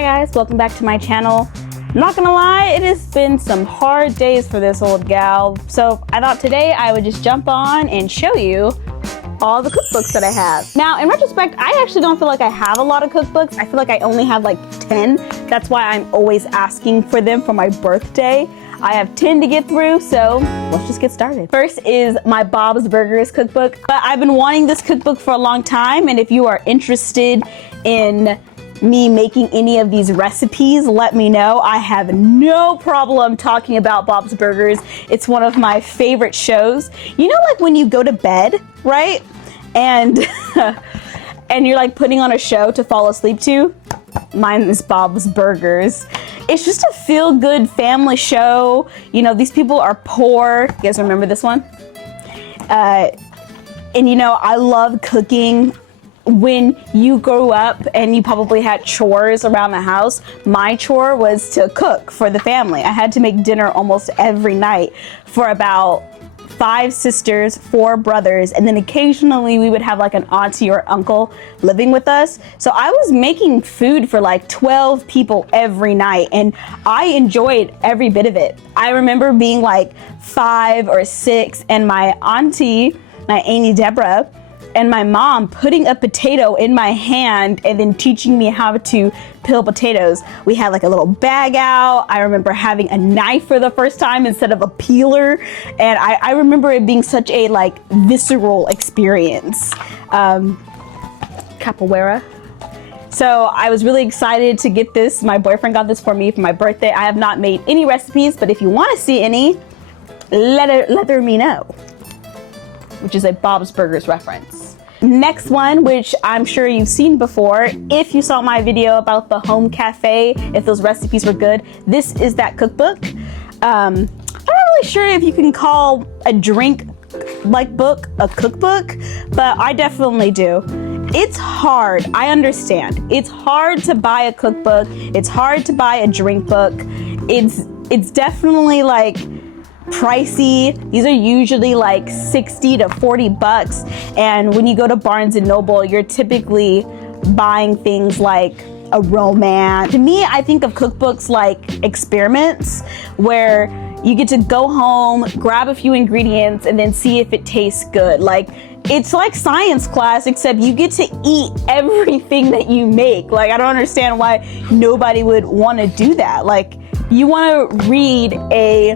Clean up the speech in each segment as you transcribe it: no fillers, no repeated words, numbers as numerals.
Hi guys, welcome back to my channel. Not gonna lie, it has been some hard days for this old gal. So I thought today I would just jump on and show you all the cookbooks that I have. Now, in retrospect, I actually don't feel like I have a lot of cookbooks. I feel like I only have like 10. That's why I'm always asking for them for my birthday. I have 10 to get through, so let's just get started. First is my Bob's Burgers cookbook. I've been wanting this cookbook for a long time, and if you are interested in me making any of these recipes, let me know. I have no problem talking about Bob's Burgers. It's one of my favorite shows. You know, like when you go to bed, right? And and you're like putting on a show to fall asleep to? Mine is Bob's Burgers. It's just a feel-good family show. You know, these people are poor. You guys remember this one? And you know, I love cooking. When you grew up and you probably had chores around the house, my chore was to cook for the family. I had to make dinner almost every night for about 5 sisters, 4 brothers, and then occasionally we would have like an auntie or uncle living with us. So I was making food for like 12 people every night, and I enjoyed every bit of it. I remember being like 5 or 6 and my auntie, my Auntie Deborah, and my mom putting a potato in my hand and then teaching me how to peel potatoes. We had like a little bag out. I remember having a knife for the first time instead of a peeler. And I remember it being such a like visceral experience. Capoeira. So I was really excited to get this. My boyfriend got this for me for my birthday. I have not made any recipes, but if you want to see any, let me know. Which is a Bob's Burgers reference. Next one, which I'm sure you've seen before, if you saw my video about the home cafe, if those recipes were good, this is that cookbook. I'm not really sure if you can call a drink like book a cookbook, but I definitely do. It's hard, I understand. It's hard to buy a cookbook. It's hard to buy a drink book. It's definitely like pricey. These are usually like 60 to 40 bucks. And when you go to Barnes and Noble, you're typically buying things like a romance. To me, I think of cookbooks like experiments where you get to go home, grab a few ingredients, and then see if it tastes good. Like, it's like science class, except you get to eat everything that you make. Like, I don't understand why nobody would want to do that. Like, you want to read a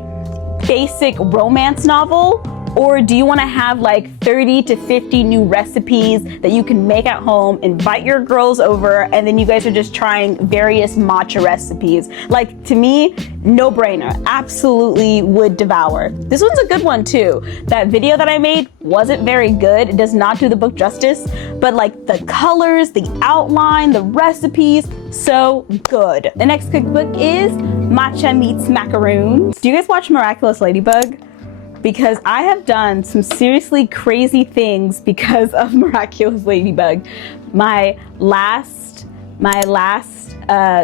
basic romance novel, or do you want to have like 30 to 50 new recipes that you can make at home, invite your girls over, and then you guys are just trying various matcha recipes? Like, to me, no brainer. Absolutely would devour. This one's a good one too. That video that I made wasn't very good. It does not do the book justice, but like the colors, the outline, the recipes, so good. The next cookbook is Matcha Meets Macaroons. Do you guys watch Miraculous Ladybug? Because I have done some seriously crazy things because of Miraculous Ladybug. My last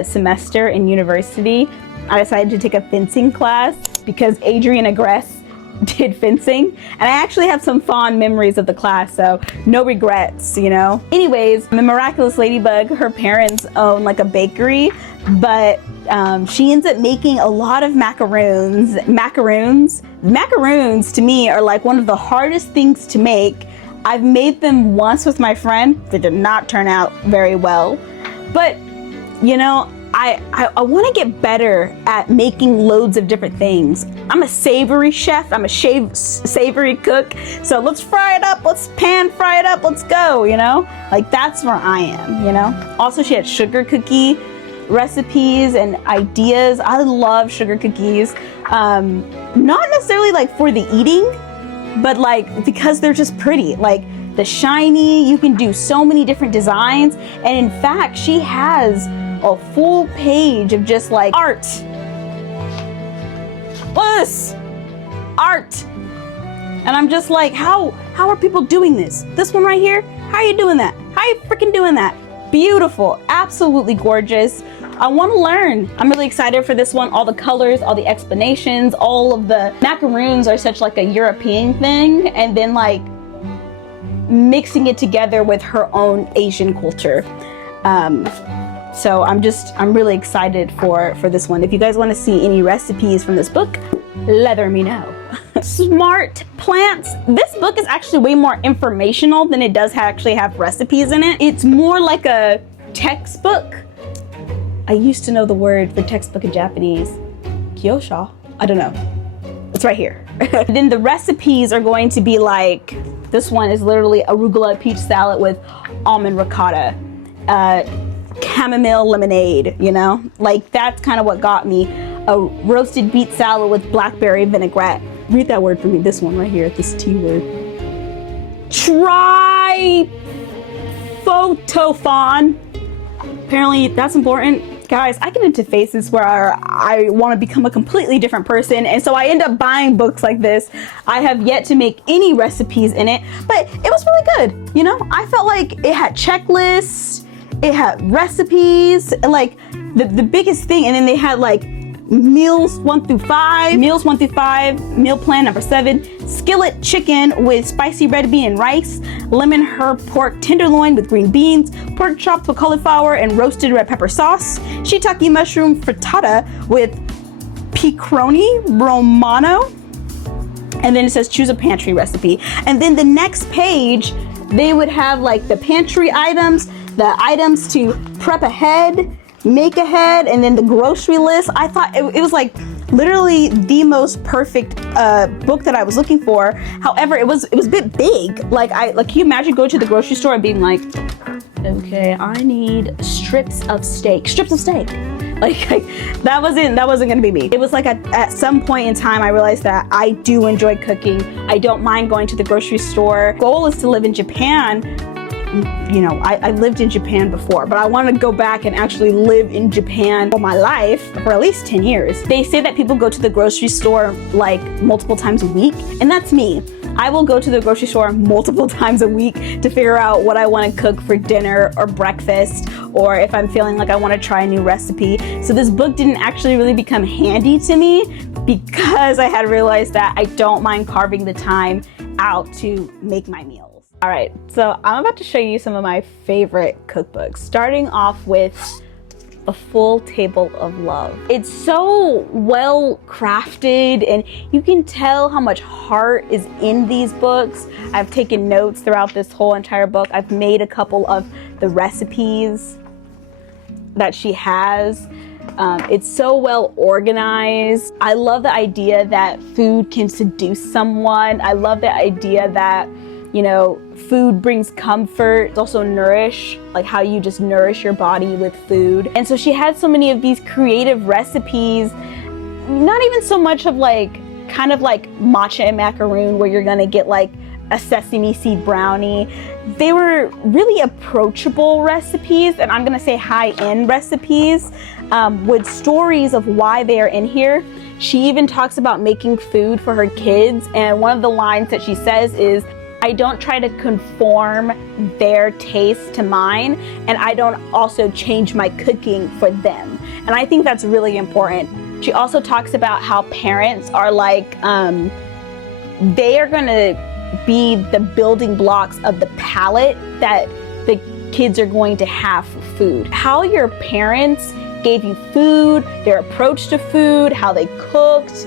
semester in university, I decided to take a fencing class because Adrian Agress did fencing, and I actually have some fond memories of the class, so no regrets, you know? Anyways, the Miraculous Ladybug, her parents own like a bakery, but she ends up making a lot of macaroons. Macaroons to me are like one of the hardest things to make. I've made them once with my friend. They did not turn out very well, but you know, I want to get better at making loads of different things. I'm a savory chef. I'm a savory cook. So let's fry it up. Let's pan fry it up. Let's go, you know? Like, that's where I am, you know? Also, she had sugar cookie recipes and ideas. I love sugar cookies. Not necessarily like for the eating, but like because they're just pretty. Like the shiny, you can do so many different designs. And in fact, she has a full page of just like art. What is this? Art. And I'm just like, how are people doing this? This one right here, how are you doing that? How are you freaking doing that? Beautiful, absolutely gorgeous. I want to learn. I'm really excited for this one. All the colors, all the explanations, all of the macaroons are such like a European thing, and then like mixing it together with her own Asian culture. So I'm really excited for this one. If you guys want to see any recipes from this book, let me know. Smart Plants. This book is actually way more informational than it does actually have recipes in it. It's more like a textbook. I used to know the word for textbook in Japanese. Kyosha? I don't know. It's right here. Then the recipes are going to be like, this one is literally arugula peach salad with almond ricotta, chamomile lemonade, you know? Like, that's kind of what got me. A roasted beet salad with blackberry vinaigrette. Read that word for me, this one right here, this T word. Tryptophan. Apparently that's important. Guys, I get into phases where I want to become a completely different person, and so I end up buying books like this. I have yet to make any recipes in it, but it was really good, you know? I felt like it had checklists, it had recipes, and like the biggest thing, and then they had like meals 1 through 5, meal plan number 7, skillet chicken with spicy red bean and rice, lemon herb pork tenderloin with green beans, pork chops with cauliflower and roasted red pepper sauce, shiitake mushroom frittata with picroni romano, and then it says choose a pantry recipe. And then the next page, they would have like the pantry items, the items to prep ahead, make ahead, and then the grocery list. I thought it was like literally the most perfect book that I was looking for. However, it was a bit big. Like can you imagine going to the grocery store and being like, okay, I need strips of steak. Like that wasn't gonna be me. It was like at some point in time I realized that I do enjoy cooking. I don't mind going to the grocery store. Goal is to live in Japan. You know, I lived in Japan before, but I want to go back and actually live in Japan for my life for at least 10 years. They say that people go to the grocery store like multiple times a week, and that's me. I will go to the grocery store multiple times a week to figure out what I want to cook for dinner or breakfast, or if I'm feeling like I want to try a new recipe. So this book didn't actually really become handy to me because I had realized that I don't mind carving the time out to make my meals. All right, so I'm about to show you some of my favorite cookbooks, starting off with A Full Table of Love. It's so well crafted, and you can tell how much heart is in these books. I've taken notes throughout this whole entire book. I've made a couple of the recipes that she has. It's so well organized. I love the idea that food can seduce someone. I love the idea that, you know, food brings comfort. It's also nourish, like how you just nourish your body with food. And so she had so many of these creative recipes, not even so much of like, kind of like matcha and macaroon where you're gonna get like a sesame seed brownie. They were really approachable recipes, and I'm gonna say high-end recipes, with stories of why they are in here. She even talks about making food for her kids, and one of the lines that she says is, I don't try to conform their taste to mine, and I don't also change my cooking for them. And I think that's really important. She also talks about how parents are like, they are gonna be the building blocks of the palate that the kids are going to have for food. How your parents gave you food, their approach to food, how they cooked,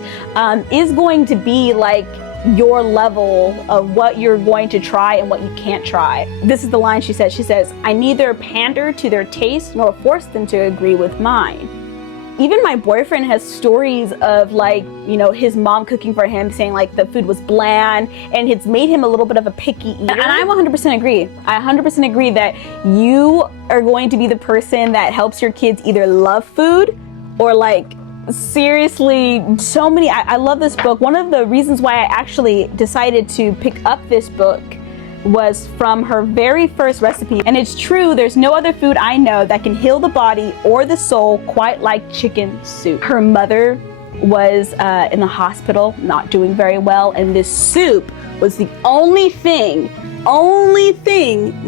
is going to be like your level of what you're going to try and what you can't try. This is the line she says. She says, I neither pander to their taste nor force them to agree with mine. Even my boyfriend has stories of like, you know, his mom cooking for him, saying like the food was bland and it's made him a little bit of a picky eater. And I 100% agree. I 100% agree that you are going to be the person that helps your kids either love food or like, seriously, so many. I love this book. One of the reasons why I actually decided to pick up this book was from her very first recipe. And it's true, there's no other food I know that can heal the body or the soul quite like chicken soup. Her mother was in the hospital, not doing very well, and this soup was the only thing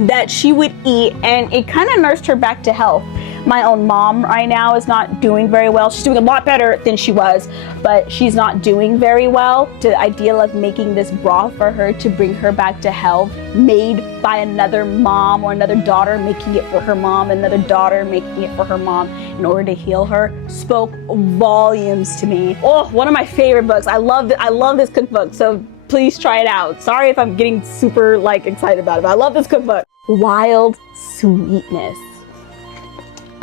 that she would eat, and it kind of nursed her back to health. My own mom right now is not doing very well. She's doing a lot better than she was, but she's not doing very well. The idea of making this broth for her to bring her back to health, made by another mom or another daughter making it for her mom, another daughter making it for her mom in order to heal her, spoke volumes to me. Oh, one of my favorite books. I love this cookbook, so please try it out. Sorry if I'm getting super like excited about it, but I love this cookbook. Wild Sweetness.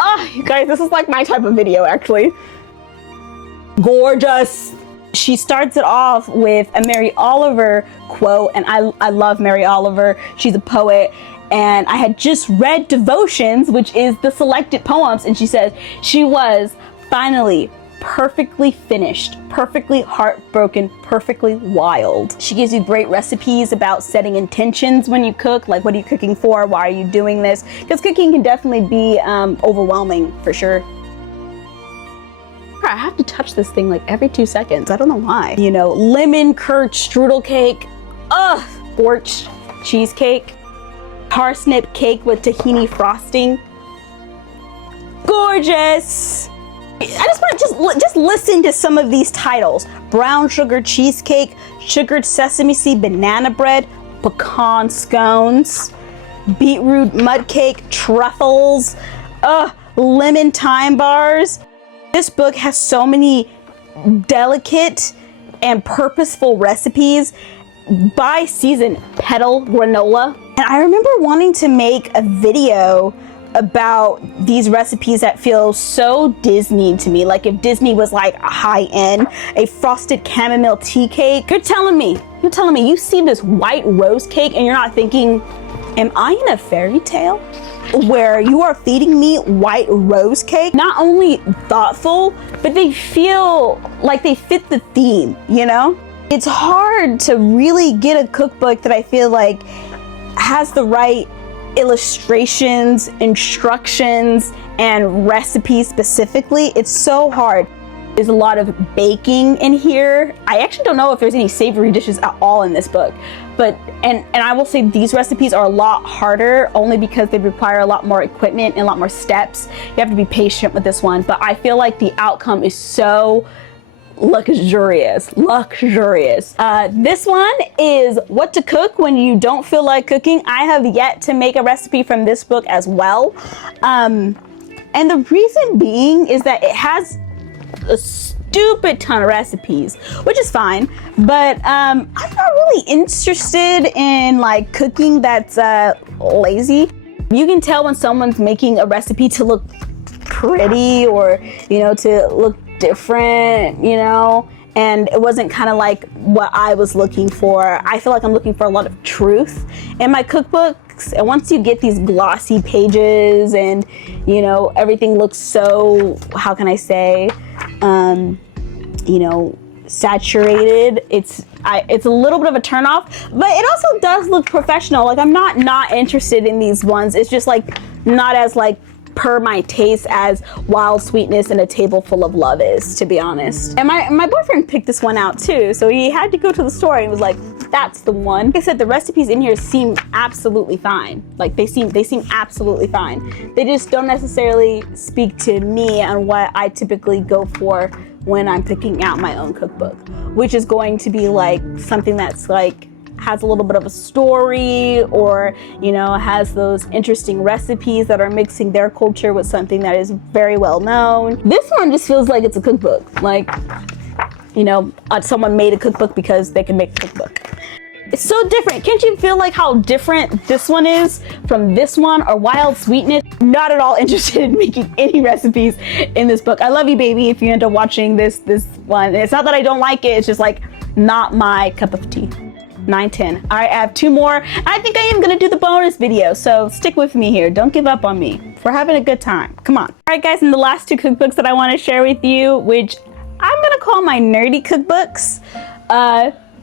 Oh, you guys, this is like my type of video, actually. Gorgeous. She starts it off with a Mary Oliver quote, and I love Mary Oliver. She's a poet, and I had just read Devotions, which is the selected poems, and she says she was finally perfectly finished, perfectly heartbroken, perfectly wild. She gives you great recipes about setting intentions when you cook, like what are you cooking for, why are you doing this? Because cooking can definitely be overwhelming for sure. I have to touch this thing like every 2 seconds. I don't know why. You know, lemon curd strudel cake, scorched cheesecake, parsnip cake with tahini frosting. Gorgeous. I just want to just listen to some of these titles. Brown sugar cheesecake, sugared sesame seed banana bread, pecan scones, beetroot mud cake, truffles, lemon thyme bars. This book has so many delicate and purposeful recipes. By season, petal granola. And I remember wanting to make a video about these recipes that feel so Disney to me. Like if Disney was like a high end, a frosted chamomile tea cake. You're telling me you see this white rose cake and you're not thinking, am I in a fairy tale where you are feeding me white rose cake? Not only thoughtful, but they feel like they fit the theme, you know? It's hard to really get a cookbook that I feel like has the right illustrations, instructions, and recipes specifically. It's so hard. There's a lot of baking in here. I actually don't know if there's any savory dishes at all in this book, but and I will say these recipes are a lot harder only because they require a lot more equipment and a lot more steps. You have to be patient with this one, but I feel like the outcome is so luxurious. This one is what to cook when you don't feel like cooking. I have yet to make a recipe from this book as well, and the reason being is that it has a stupid ton of recipes, which is fine, but I'm not really interested in like cooking that's lazy. You can tell when someone's making a recipe to look pretty or, you know, to look different, you know, and it wasn't kind of like what I was looking for. I feel like I'm looking for a lot of truth in my cookbooks, and once you get these glossy pages and, you know, everything looks so, how can I say, you know, saturated, it's a little bit of a turnoff, but it also does look professional. Like I'm not interested in these ones. It's just like not as like per my taste as Wild Sweetness and A Table Full of Love is, to be honest. And my boyfriend picked this one out too, so he had to go to the store and was like, that's the one. Like I said, the recipes in here seem absolutely fine. Like they seem absolutely fine. They just don't necessarily speak to me and what I typically go for when I'm picking out my own cookbook, which is going to be like something that's like has a little bit of a story, or, you know, has those interesting recipes that are mixing their culture with something that is very well known. This one just feels like it's a cookbook. Like, you know, someone made a cookbook because they can make a cookbook. It's so different. Can't you feel like how different this one is from this one or Wild Sweetness? Not at all interested in making any recipes in this book. I love you, baby, if you end up watching this one. It's not that I don't like it, it's just like not my cup of tea. 9-10. All right, I have 2 more. I think I am gonna do the bonus video, so stick with me here. Don't give up on me. We're having a good time. Come on. All right, guys, and the last 2 cookbooks that I want to share with you, which I'm gonna call my nerdy cookbooks.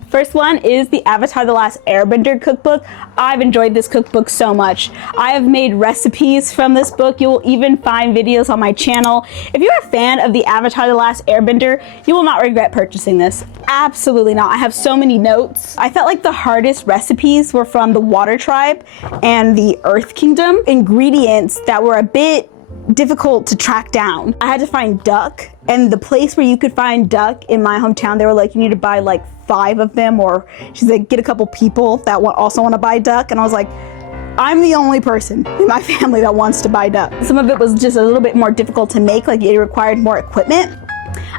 First one is the Avatar: The Last Airbender cookbook. I've enjoyed this cookbook so much. I have made recipes from this book. You will even find videos on my channel. If you're a fan of the Avatar: The Last Airbender, you will not regret purchasing this. Absolutely not. I have so many notes. I felt like the hardest recipes were from the Water Tribe and the Earth Kingdom. Ingredients that were a bit difficult to track down. I had to find duck, and the place where you could find duck in my hometown, they were like, you need to buy like 5 of them, or she's like, get a couple people that also want to buy duck. And I was like, I'm the only person in my family that wants to buy duck. Some of it was just a little bit more difficult to make, like it required more equipment.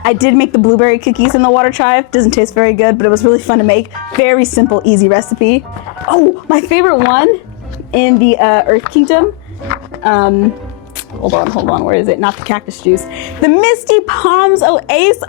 I did make the blueberry cookies in the water chive. Doesn't taste very good, but it was really fun to make. Very simple, easy recipe. Oh, my favorite one in the Earth Kingdom. Hold on, where is it? Not the cactus juice. The Misty Palms Oasis.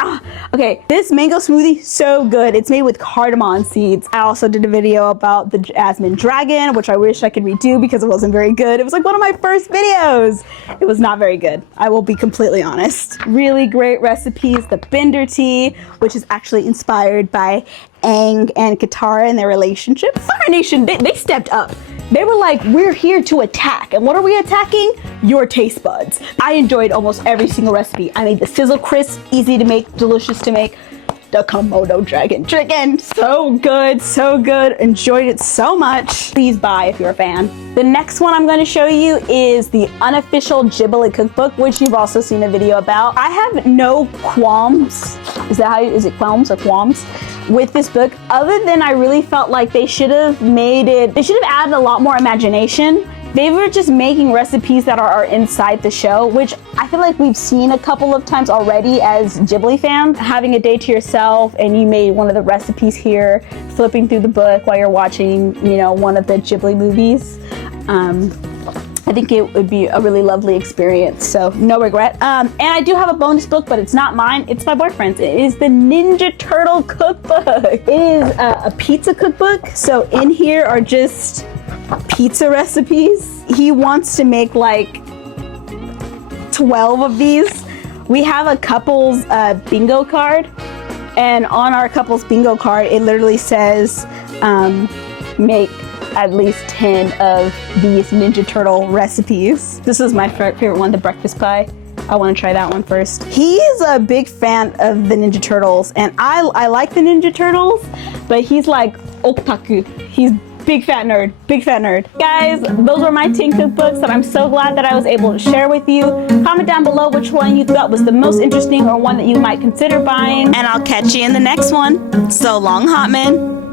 Okay, this mango smoothie, so good. It's made with cardamom seeds. I also did a video about the Jasmine Dragon, which I wish I could redo because it wasn't very good. It was like one of my first videos. It was not very good. I will be completely honest. Really great recipes. The Bender tea, which is actually inspired by Aang and Katara and their relationship. Fire Nation, they stepped up. They were like, we're here to attack. And what are we attacking? Your taste buds. I enjoyed almost every single recipe. I made the Sizzle Crisp, easy to make, delicious to make. The Komodo Dragon Chicken, so good, so good. Enjoyed it so much. Please buy if you're a fan. The next one I'm going to show you is the unofficial Ghibli cookbook, which you've also seen a video about. I have no qualms. Is it qualms or qualms? With this book, other than I really felt like they should have added a lot more imagination. They were just making recipes that are inside the show, which I feel like we've seen a couple of times already as Ghibli fans. Having a day to yourself and you made one of the recipes here, flipping through the book while you're watching, one of the Ghibli movies. I think it would be a really lovely experience, so no regret. And I do have a bonus book, but it's not mine, it's my boyfriend's. It is the Ninja Turtle Cookbook. It is a pizza cookbook, so in here are just pizza recipes. He wants to make like 12 of these. We have a couple's bingo card, and on our couple's bingo card, it literally says, make at least 10 of these Ninja Turtle recipes. This is my favorite one, the breakfast pie. I want to try that one first. He's a big fan of the Ninja Turtles, and I like the Ninja Turtles, but he's like otaku. He's big fat nerd, big fat nerd. Guys, those were my 10 cookbooks that I'm so glad that I was able to share with you. Comment down below which one you thought was the most interesting or one that you might consider buying, and I'll catch you in the next one. So long, Hotman.